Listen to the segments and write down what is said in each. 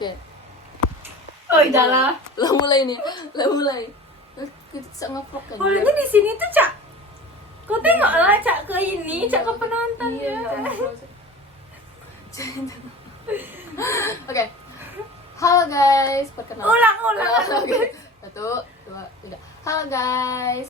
Oke. Oh iyalah. Lah mulai nih. Kita bisa nge-vlog kan. Polanya di sini tuh, Cak. Kau tengok lah, Cak, ke ini, Cak, ke penonton ya. Oke. Halo guys, perkenalkan. Ulang. Oke. 1, 2, 3. Halo guys.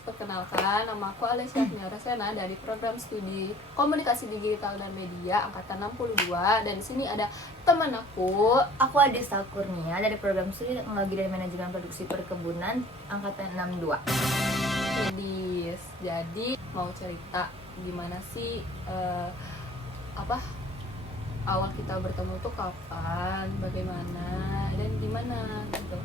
Perkenalkan, nama aku Alessia Rasena dari program studi Komunikasi Digital dan Media angkatan 62, dan di sini ada teman aku. Aku Adesta Kurnia dari program studi Teknologi dan Manajemen Produksi Perkebunan angkatan 62. Jadi mau cerita gimana sih awal kita bertemu tuh kapan, bagaimana, dan gimana gitu.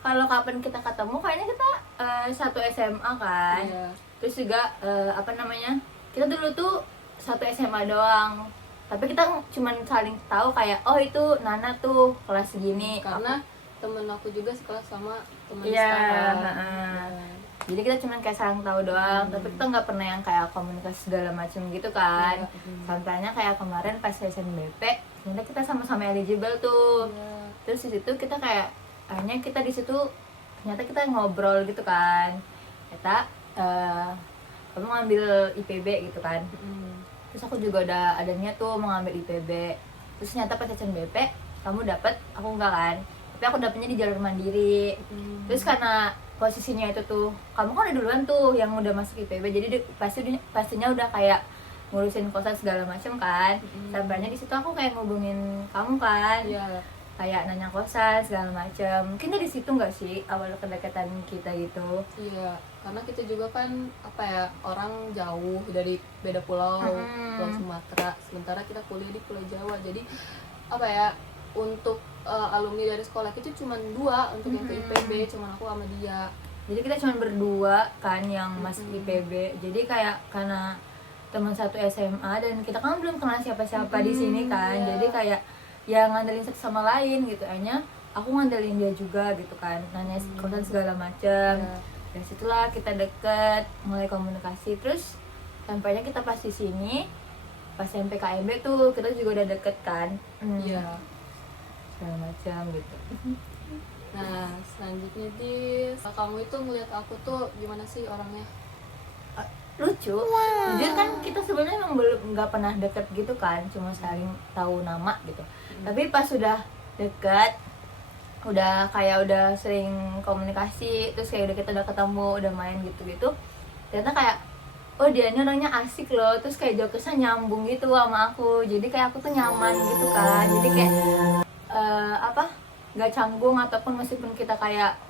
Kalau kapan kita ketemu, kayaknya kita satu SMA kan. Iya. Terus juga kita dulu tuh satu SMA doang. Tapi kita cuman saling tahu kayak, oh itu Nana tuh kelas segini. Karena temen aku juga sekelas sama temen Iya, sekarang. jadi kita cuman kayak saling tahu doang. Tapi kita nggak pernah yang kayak komunikasi segala macam gitu kan. Sampainya kayak kemarin pas SNBP, ternyata kita sama-sama eligible tuh. Iya. Terus di situ kita kayak hanya kita di situ ternyata kita ngobrol gitu kan. Kita kamu ngambil IPB gitu kan. Terus aku juga udah adanya tuh mau ngambil IPB. Terus ternyata pas SNBP kamu dapet, aku enggak kan. Tapi aku dapetnya di jalur mandiri. Terus karena posisinya itu tuh kamu kan udah duluan tuh yang udah masuk IPB, jadi pastinya udah kayak ngurusin kosan segala macem kan. Sampainya di situ aku kayak ngubungin kamu kan. Iya. Kayak nanya kosan segala macam. Mungkin dari situ nggak sih awal kedekatan kita gitu? Iya, karena kita juga kan orang jauh dari beda pulau, Pulau Sumatera. Sementara kita kuliah di Pulau Jawa. Jadi untuk alumni dari sekolah kita cuma 2 untuk yang ke IPB, cuma aku sama dia. Jadi kita cuma berdua kan yang masuk IPB. Jadi kayak karena teman satu SMA dan kita kan belum kenal siapa-siapa di sini kan. Iya. Jadi kayak ya ngandelin satu sama lain gitu. Hanya aku ngandelin dia juga gitu kan. Nanya kosan segala macam. Iya. Dari situlah kita deket, mulai komunikasi. Terus sampainya kita pas di sini, pas MPKMB tuh kita juga udah deket kan. Iya. Segala macam gitu. Nah, selanjutnya kamu itu ngeliat aku tuh gimana sih orangnya? Lucu. Jujur kan kita sebenarnya emang belum nggak pernah deket gitu kan, cuma saling tahu nama gitu. Tapi pas sudah deket, udah sering komunikasi, terus kayak kita udah ketemu, udah main gitu-gitu, ternyata kayak oh dia ini orangnya asik loh, terus kayak jokesnya nyambung gitu sama aku, jadi kayak aku tuh nyaman gitu kan. Jadi kayak nggak canggung, ataupun meskipun kita kayak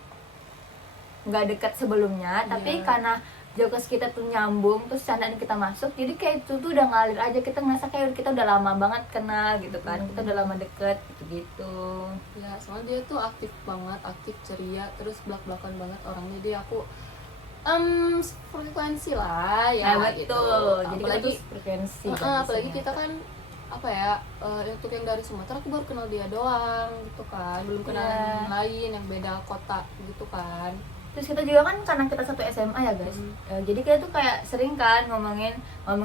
nggak dekat sebelumnya, tapi karena jokes kita tuh nyambung, terus candaan kita masuk, jadi kayak itu tuh udah ngalir aja. Kita ngerasa kayak kita udah lama banget kenal gitu kan, kita udah lama deket gitu. Ya, soalnya dia tuh aktif banget, aktif, ceria, terus belak-belakan banget orangnya. Dia aku frekuensi lah ya. Nah, betul. Gitu. Jadi apalagi frekuensi. apalagi kita kan untuk yang dari Sumatera aku baru kenal dia doang gitu kan, belum kenal yang lain yang beda kota gitu kan. Terus kita juga kan karena kita satu SMA ya guys, jadi kita tuh kayak sering kan ngomongin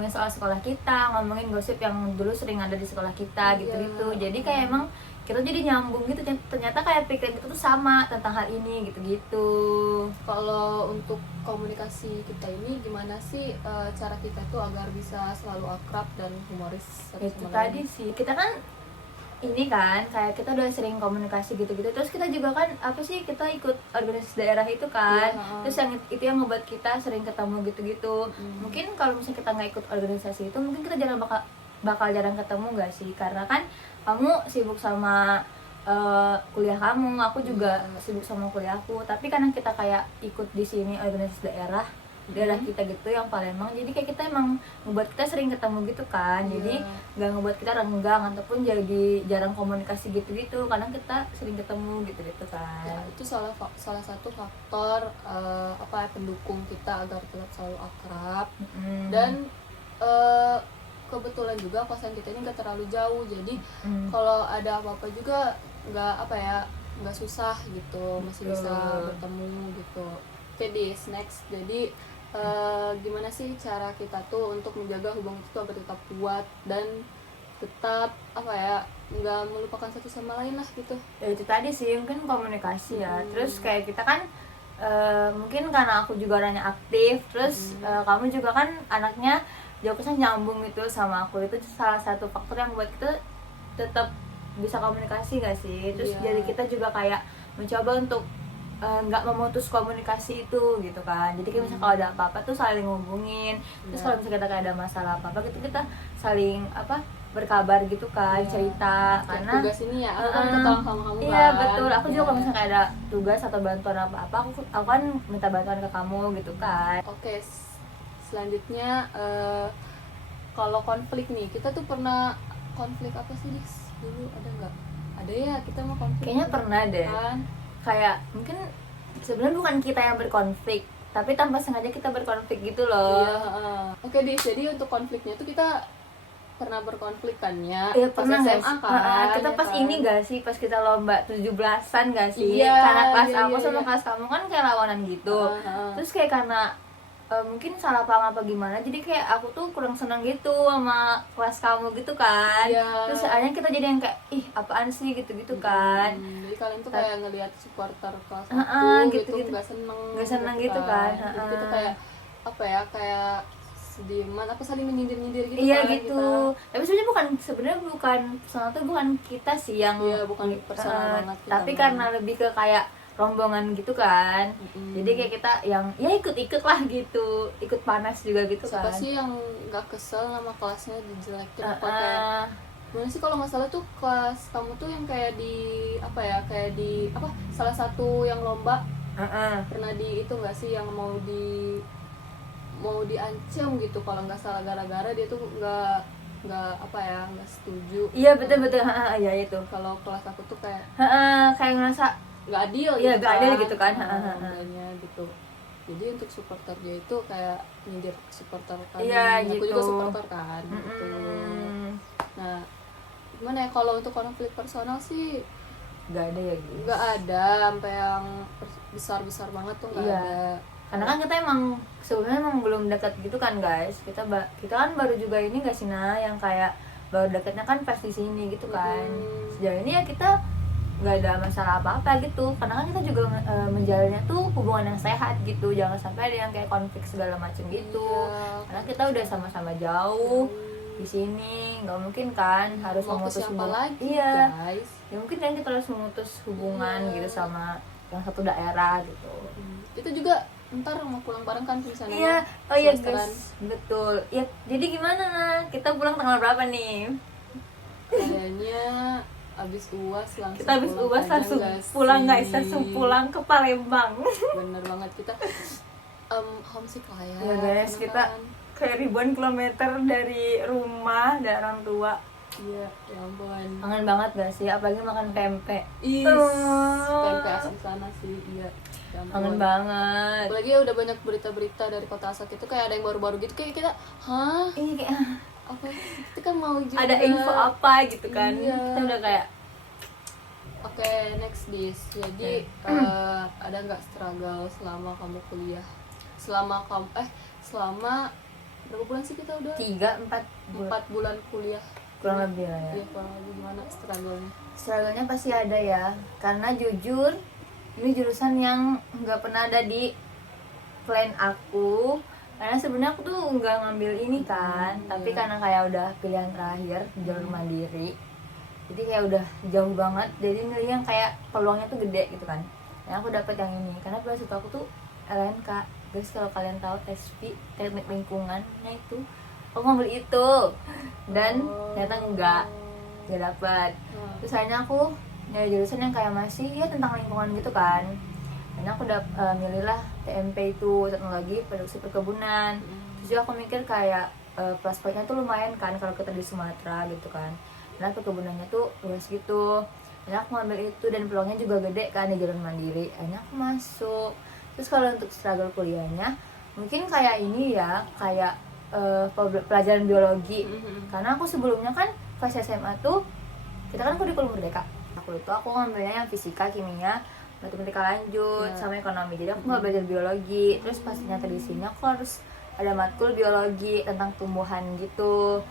soal sekolah kita, ngomongin gosip yang dulu sering ada di sekolah kita gitu-gitu. Jadi kayak emang kita jadi nyambung gitu, ternyata kayak pikiran kita tuh sama tentang hal ini gitu-gitu. Kalau untuk komunikasi kita ini gimana sih cara kita tuh agar bisa selalu akrab dan humoris satu Itu sama tadi lain? sih, kita kan ini kan kayak kita udah sering komunikasi gitu-gitu. Terus kita juga kan kita ikut organisasi daerah itu kan. Terus yang itu yang ngebuat kita sering ketemu gitu-gitu. Mungkin kalau misalnya kita nggak ikut organisasi itu, mungkin kita bakal jarang ketemu nggak sih? Karena kan kamu sibuk sama kuliah kamu, aku juga sibuk sama kuliahku. Tapi karena kita kayak ikut di sini organisasi daerah kita gitu yang Palembang, jadi kayak kita emang ngebuat kita sering ketemu gitu kan. Jadi nggak ngebuat kita renggang ataupun jadi jarang komunikasi gitu karena kita sering ketemu gitu kan. Ya, itu salah satu faktor pendukung kita agar tetap selalu akrab. Dan kebetulan juga kosan kita ini nggak terlalu jauh, jadi kalau ada apa-apa juga nggak susah gitu, masih bisa bertemu gitu. Oke, next. Jadi gimana sih cara kita tuh untuk menjaga hubungan itu agar tetap kuat dan tetap apa ya, nggak melupakan satu sama lain lah gitu. Ya itu tadi sih, mungkin komunikasi ya. Terus kayak kita kan mungkin karena aku juga orangnya aktif, terus kamu juga kan anaknya jauh kesana nyambung gitu sama aku, itu salah satu faktor yang buat kita tetap bisa komunikasi gak sih. Terus jadi kita juga kayak mencoba untuk nggak memutus komunikasi itu gitu kan. Jadi kayak misalnya kalau ada apa-apa tuh saling ngubungin. Terus kalau misalnya kita kayak ada masalah apa-apa gitu, kita saling berkabar gitu kan, cerita. Karena tugas ini ya, aku kan ketolong sama kamu kan. Iya betul, aku juga kalau misalnya kayak ada tugas atau bantuan apa-apa, aku kan minta bantuan ke kamu gitu kan. Oke, selanjutnya kalau konflik nih, kita tuh pernah konflik apa sih Dis? Dulu ada nggak? Ada ya, kita mau konflik. Kayaknya pernah deh. Kan? Kayak mungkin sebenarnya bukan kita yang berkonflik, tapi tanpa sengaja kita berkonflik gitu loh. Iya. Oke Dis, jadi untuk konfliknya tuh kita pernah berkonflik kan ya? Iya Pas pernah SMA guys. kan? Kita ya pas kan? ini gak sih, pas kita lomba 17-an gak sih? Iya, Karena kelas iya, aku iya, sama iya. kelas kamu kan kayak lawanan gitu. Terus kayak karena mungkin salah paham apa gimana, jadi kayak aku tuh kurang seneng gitu sama kelas kamu gitu kan. Iya. Terus akhirnya kita jadi yang kayak ih apaan sih gitu-gitu kan. Jadi kalian tuh kayak ngelihat supporter kelas gitu, gitu gitu. nggak seneng, Nggak seneng gitu kan. Jadi kita kayak apa ya, kayak sediman apa saling menyindir-nyindir gitu Iya kan gitu. kita. Tapi sebenarnya bukan personal tuh, bukan kita sih yang Iya, bukan personal banget kita tapi mah. karena lebih ke kayak rombongan gitu kan. Jadi kayak kita yang ya ikut-ikut lah gitu, ikut panas juga gitu Siapa kan. sih yang nggak kesel sama kelasnya dijelekin apa kayak gimana sih? Kalau nggak salah tuh kelas kamu tuh yang kayak di apa ya, kayak di apa, salah satu yang lomba pernah di itu nggak sih, yang mau diancam gitu kalau nggak salah, gara-gara dia tuh nggak apa ya, nggak setuju. Iya betul ya itu. Kalau kelas aku tuh kayak Kayak ngerasa nggak adil iya, gitu nggak kan. adil gitu kan. Adanya gitu. Jadi untuk supporter dia itu kayak nyindir supporter kan. Iya, Aku gitu. juga supporter kan gitu. Nah, gimana ya kalau untuk konflik personal sih nggak ada ya guys. nggak ada sampai yang besar-besar banget tuh nggak Iya. ada. Karena kan kita emang sebelumnya emang belum dekat gitu kan guys. Kita kan baru juga ini gak sih yang kayak baru dekatnya kan pas di sini gitu kan. Sejauh ini ya kita nggak ada masalah apa-apa gitu. Karena kan kita juga menjalannya tuh hubungan yang sehat gitu. Jangan sampai ada yang kayak konflik segala macam gitu. Iya. Karena kita udah sama-sama jauh di sini, nggak mungkin kan harus Mau ke memutus siapa hubungan. lagi, Iya. guys? Ya mungkin kan kita harus memutus hubungan Iya. gitu sama yang satu daerah gitu. Itu juga ntar mau pulang bareng kan misalnya. Iya, oh iya semesteran. guys, betul. Ya, jadi gimana Kita pulang tanggal berapa nih? Kayaknya abis UAS langsung Kita habis pulang UAS aja langsung nggak pulang sih? guys, langsung pulang ke Palembang. Bener banget kita homesick lah ya. Ya guys, karena kita kan- kayak ribuan kilometer dari rumah, dari orang tua. Iya, ya ampun. Kangen banget gak sih? Apalagi makan pempek. Ih, Oh. PMP asli sana sih, iya. Ya ampun. Kangen banget. Apalagi udah banyak berita-berita dari kota asal itu, kayak ada yang baru-baru gitu, kayak kita, hah? Ini kayak Apa? Kita kan mau juga. ada info apa gitu kan. Iya. Kita udah kayak Oke, next this. Jadi ada nggak struggle selama kamu kuliah? Selama berapa bulan sih kita udah? 3-4 4 bulan kuliah. kurang lebih lah ya. Iya, kurang lebih gimana struggle-nya? Struggle-nya pasti ada ya, karena jujur ini jurusan yang nggak pernah ada di plan aku. Karena sebenarnya aku tuh nggak ngambil ini kan, tapi karena kayak udah pilihan terakhir jalur mandiri, jadi kayak udah jauh banget, jadi milih yang kayak peluangnya tuh gede gitu kan. Nah aku dapet yang ini karena pada situ aku tuh LNK guys, kalau kalian tahu TESPI, teknik lingkungannya itu aku ngambil itu dan ternyata nggak dapet. Terus akhirnya aku nyari jurusan yang kayak masih ya tentang lingkungan gitu kan. Akhirnya aku milih lah TMP itu, teknologi produksi perkebunan. Terus juga aku mikir kayak prospeknya tuh lumayan kan kalau kita di Sumatera gitu kan, karena perkebunannya tuh luas gitu. Akhirnya aku ngambil itu dan peluangnya juga gede kan di jalur mandiri. Akhirnya aku masuk. Terus kalau untuk struggle kuliahnya mungkin kayak ini ya, kayak pelajaran biologi. Karena aku sebelumnya kan pas SMA tuh kita kan kurikulum merdeka. Aku ngambilnya yang fisika, kimia, matematika lanjut Ya. sama ekonomi, jadi aku nggak belajar biologi. Terus pas ternyata di sini aku harus ada matkul biologi tentang tumbuhan gitu,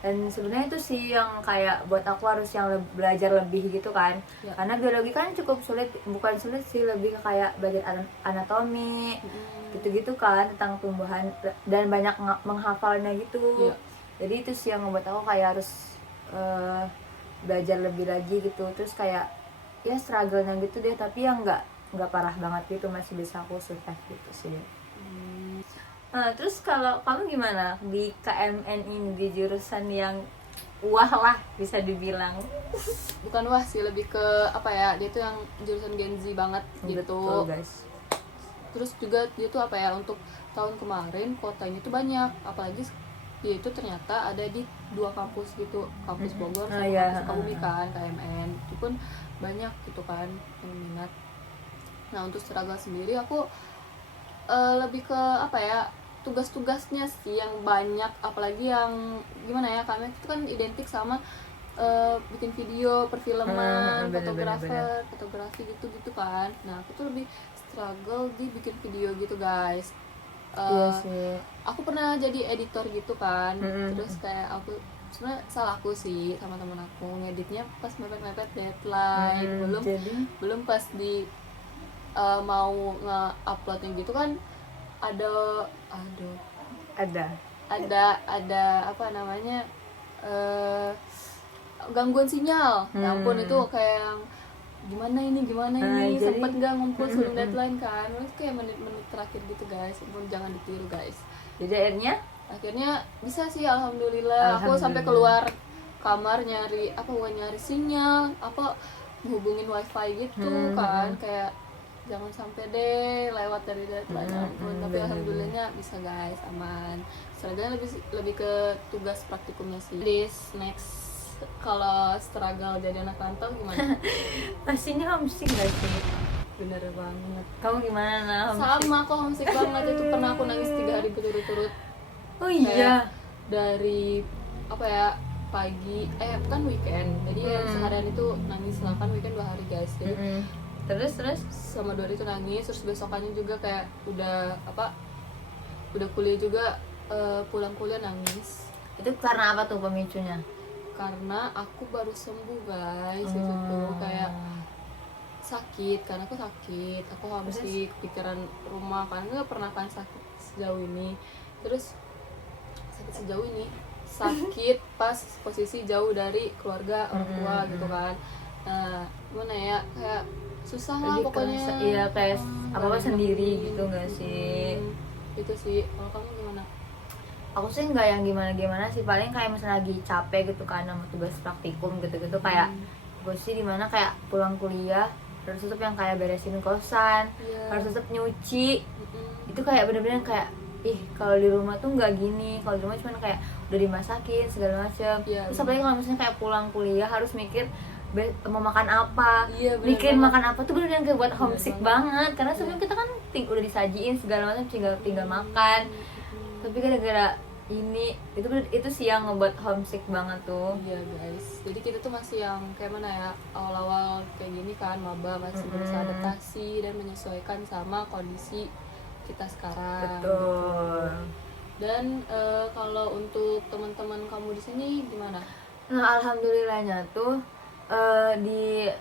dan sebenarnya itu sih yang kayak buat aku harus yang belajar lebih gitu kan. Ya. Karena biologi kan cukup sulit, bukan sulit sih, lebih ke kayak belajar anatomi gitu-gitu kan tentang tumbuhan, dan banyak menghafalnya gitu. Iya. Jadi itu sih yang membuat aku kayak harus belajar lebih lagi gitu. Terus kayak ya struggle-nya gitu deh, tapi yang nggak parah banget gitu, masih bisa aku survive gitu sih. Nah, terus kalau kamu gimana di KMN ini, di jurusan yang wah lah bisa dibilang? Bukan wah sih, lebih ke apa ya, dia tuh yang jurusan Gen Z banget gitu. Betul guys. Terus juga dia tuh apa ya, untuk tahun kemarin kotanya tuh banyak, apalagi dia itu ternyata ada di 2 kampus gitu, kampus Bogor sama iya. kampus Sukabumi kan, KMN itu pun banyak gitu kan yang minat. Nah untuk struggle sendiri aku lebih ke apa ya, tugas-tugasnya sih yang banyak, apalagi yang gimana ya, kami itu kan identik sama bikin video, perfilman, fotografi gitu kan. Nah aku tuh lebih struggle di bikin video gitu guys. Iya sih. Aku pernah jadi editor gitu kan. Terus kayak aku sebenarnya salah aku sih sama temen aku, ngeditnya pas mepet-mepet deadline, belum pas di mau nge-uploadnya gitu kan, ada apa namanya, gangguan sinyal. Ya ampun, itu kayak yang gimana ini sempet nggak ngumpul sebelum deadline kan. Terus kayak menit-menit terakhir gitu guys, pun jangan ditiru guys. Jadi akhirnya bisa sih, alhamdulillah. Aku sampai keluar kamar nyari sinyal, hubungin wifi gitu kan, kayak jangan sampai deh lewat dari deadline. Ampun, tapi alhamdulillahnya bisa guys, aman. Struggle lebih ke tugas praktikumnya sih. Next, kalau struggle jadi anak rantau gimana? pastinya homesick gak sih? Bener banget. Kamu gimana? Sama, kok homesick banget. Itu pernah aku nangis 3 hari berturut-turut. Oh iya. Dari apa ya, pagi kan weekend, jadi seharian itu nangis lah kan, weekend 2 hari guys. Jadi terus sama 2 hari itu nangis. Terus besokannya juga kayak udah kuliah juga, pulang kuliah nangis. Itu karena apa tuh pemicunya? Karena aku baru sembuh guys. Itu tuh kayak sakit, karena aku homesick, pikiran rumah, karena nggak pernah kan sakit sejauh ini. Terus sakit pas posisi jauh dari keluarga, orang tua gitu kan. Nah gimana ya, kayak susah lah pokoknya. Iya, kayak apa sendiri gitu nggak sih? Itu sih. Kalau kamu gimana? Aku sih nggak yang gimana sih, paling kayak misalnya lagi capek gitu kan sama tugas praktikum gitu kayak gue sih dimana kayak pulang kuliah harus tetap yang kayak beresin kosan, harus tetap nyuci. Itu kayak bener-bener kayak kalau di rumah tuh nggak gini. Kalau di rumah cuma kayak udah dimasakin segala macam. Terus apalagi kalau misalnya kayak pulang kuliah harus mikir mau makan apa, mikirin makan apa tuh bener-bener kayak buat homesick banget. Karena sebelum kita kan udah disajiin segala macam, tinggal makan. Tapi gara-gara ini itu sih yang ngebuat homesick banget tuh. Iya guys, jadi kita tuh masih yang kayak mana ya, awal-awal kayak gini kan, maba masih berusaha adaptasi dan menyesuaikan sama kondisi kita sekarang. Betul. Gitu. Dan kalau untuk teman-teman kamu di sini gimana? Nah alhamdulillahnya tuh di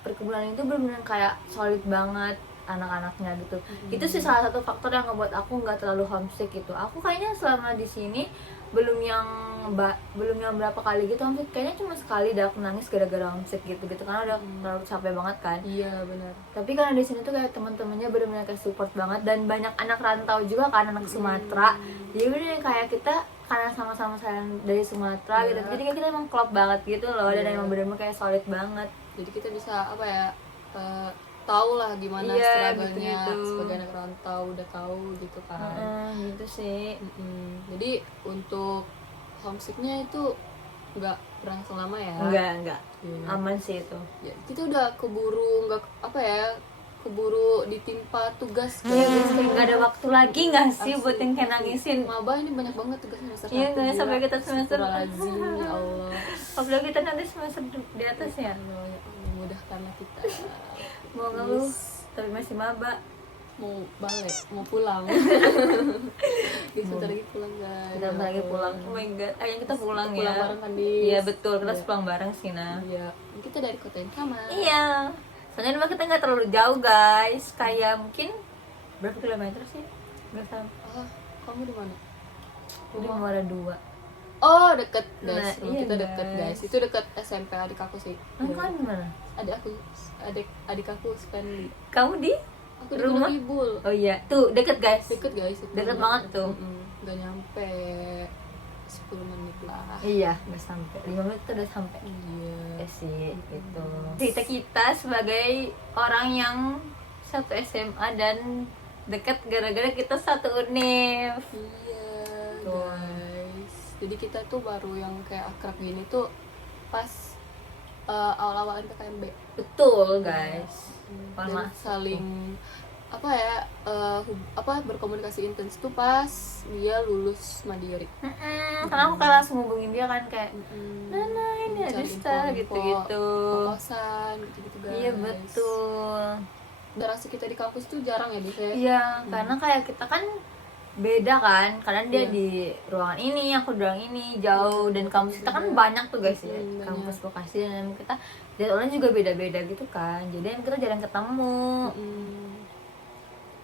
perkebunan itu benar-benar kayak solid banget anak-anaknya gitu. Itu sih salah satu faktor yang ngebuat aku nggak terlalu homesick gitu. Aku kayaknya selama di sini belum yang berapa kali gitu homesick. Kayaknya cuma sekali dah aku nangis gara-gara homesick gitu karena udah terlalu capek banget kan. Iya benar. Tapi karena di sini tuh kayak teman-temannya benar-benar kayak support banget, dan banyak anak rantau juga kan, anak Sumatera. Jadi bener kayak kita karena sama-sama sayang dari Sumatera gitu. Jadi kita emang klop banget gitu loh, dan emang benar-benar kayak solid banget. Jadi kita bisa tahu lah gimana struggle-nya gitu. Sebagai anak rantau udah tahu gitu kan. Gitu sih. Jadi untuk homesicknya itu nggak berlangsung lama ya? Enggak. Aman sih itu. Ya, kita udah keburu ditimpa tugas kayak nggak ada waktu lagi nggak sih buat yang kayak nangisin. Maba ini banyak banget tugas semester 1. Iya kan, sampai kita semester lazim, ya Allah. Apalagi kita nanti semester di atas ya. memudahkanlah kita. Mau ngeluh tapi masih maba. Mau balik, mau pulang. Guys, bentar lagi pulang guys. Kita bentar lagi pulang. Oh my god, ayo kita pulang ya. Pulang bareng kan, Dis? Iya betul, kita Iya. pulang bareng sih nah. Iya, kita dari kota yang sama. Iya. Soalnya rumah kita nggak terlalu jauh guys, kayak mungkin berapa kilometer sih? Nggak sampai. Ah, kamu di mana? Di Muara 2. Oh, deket Nah, guys. Rumah iya, kita deket guys. guys. Itu deket SMP adik aku sih. Kan di mana? Adik aku Stanley. Kamu di? Aku di Rumah? Gunung Kidul. Oh iya, tuh deket guys. Deket guys. Itu. Deket banget tuh. Gak nyampe 10 menit lah. Iya, udah sampai. 5 menit tuh udah sampai. Iya. Ya sih, gitu. Cerita kita sebagai orang yang satu SMA dan deket gara-gara kita satu univ. Iya, Tuh. guys. Jadi kita tuh baru yang kayak akrab gini tuh pas awal-awal PKMB. Betul guys. Dan Panas. saling apa ya berkomunikasi intens tuh pas dia lulus mandiri. Karena aku kayak langsung hubungin dia kan kayak Nana ini ada Cari star info-info, gitu-gitu. kosan gitu-gitu guys. Iya betul. Interaksi kita di kampus tuh jarang ya Dik, ya. Iya, karena kayak kita kan beda kan, karena dia Iya. di ruangan ini, aku di ruangan ini, jauh, dan kampus kita kan banyak tuh guys ya, Banyak. kampus vokasi, dan kita jadwalnya juga beda-beda gitu kan, jadi kita jarang ketemu.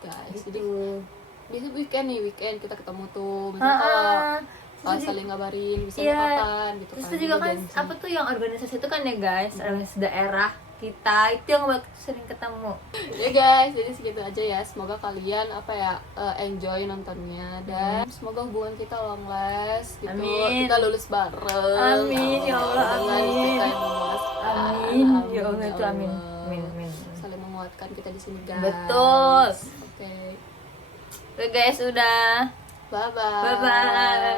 Guys, jadi Gitu. biasa weekend kita ketemu tuh. Misalnya kalau Terus saling ngabarin bisa Iya. kapan gitu Terus kan. itu juga kan Janji. apa tuh yang organisasi itu kan ya guys, organisasi daerah kita itu yang buat sering ketemu. Ya guys, jadi segitu aja ya. Semoga kalian enjoy nontonnya dan semoga hubungan kita long last gitu. Amin. Kita lulus bareng. Amin, ya Allah, Dengan amin. kita yang memuaskan. Amin, ya Allah itu amin. Allah. Amin, amin. Saling menguatkan kita di sini guys. Betul. Oke. Oke guys, udah. Bye bye. Bye bye.